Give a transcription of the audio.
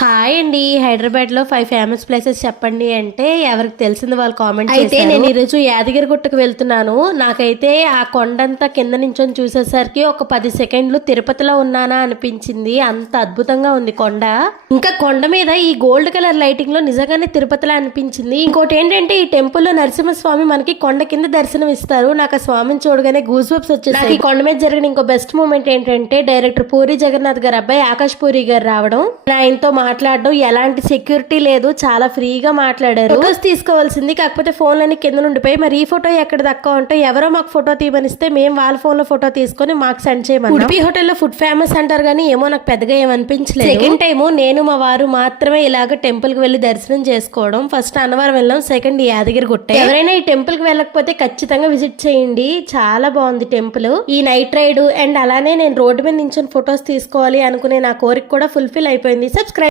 Hi అండి. హైదరాబాద్ లో 5 famous places చెప్పండి అంటే ఎవరికి తెలిసింది వాళ్ళు కామెంట్ అయితే నేను ఈరోజు యాదగిరిగుట్టకు వెళ్తున్నాను. నాకైతే ఆ కొండంతా కింద నుంచొని చూసేసరికి ఒక 10 సెకండ్లు తిరుపతిలో ఉన్నానా అనిపించింది. అంత అద్భుతంగా ఉంది కొండ. ఇంకా కొండ మీద ఈ గోల్డ్ కలర్ లైటింగ్ లో నిజంగానే తిరుపతిలో అనిపించింది. ఇంకోటి ఏంటంటే ఈ టెంపుల్ లో నరసింహస్వామి మనకి కొండ కింద దర్శనం ఇస్తారు. నాకు ఆ స్వామిని చూడగానే గూస్ బంప్స్ వచ్చేసాయి. ఈ కొండ మీద జరిగిన ఇంకో బెస్ట్ మూమెంట్ ఏంటంటే డైరెక్టర్ పూరి జగన్నాథ్ గారు అబ్బాయి ఆకాష్ పూరి గారు రావడం, ఆయనతో మాట్లాడడం, ఎలాంటి సెక్యూరిటీ లేదు, చాలా ఫ్రీగా మాట్లాడారు. ఫోటోస్ తీసుకోవాల్సింది, కాకపోతే ఫోన్లన్నీ కింద నుండిపోయి మరి ఈ ఫోటో ఎక్కడ దక్కా ఉంటే ఎవరో మాకు ఫోటో తీయమనిస్తే మేము వాళ్ళ ఫోన్ లో ఫోటో తీసుకొని మాకు సెండ్ చేయమని. ఉడిపి హోటల్లో ఫుడ్ ఫేమస్ అంటారు కానీ ఏమో నాకు పెద్దగా ఏమనిపించలేదు. సెకండ్ టైము నేను మా వారు మాత్రమే ఇలాగ టెంపుల్ కి వెళ్లి దర్శనం చేసుకోవడం. ఫస్ట్ అన్నవరం వెళ్ళాం, సెకండ్ యాదగిరిగుట్ట. ఎవరైనా ఈ టెంపుల్ కి వెళ్ళకపోతే ఖచ్చితంగా విజిట్ చేయండి, చాలా బాగుంది టెంపుల్. ఈ నైట్ రైడ్ అండ్ అలానే నేను రోడ్డు మీద నించొని ఫొటోస్ తీసుకోవాలి అనుకునే నా కోరిక కూడా ఫుల్ఫిల్ అయిపోయింది. సబ్స్క్రైబ్.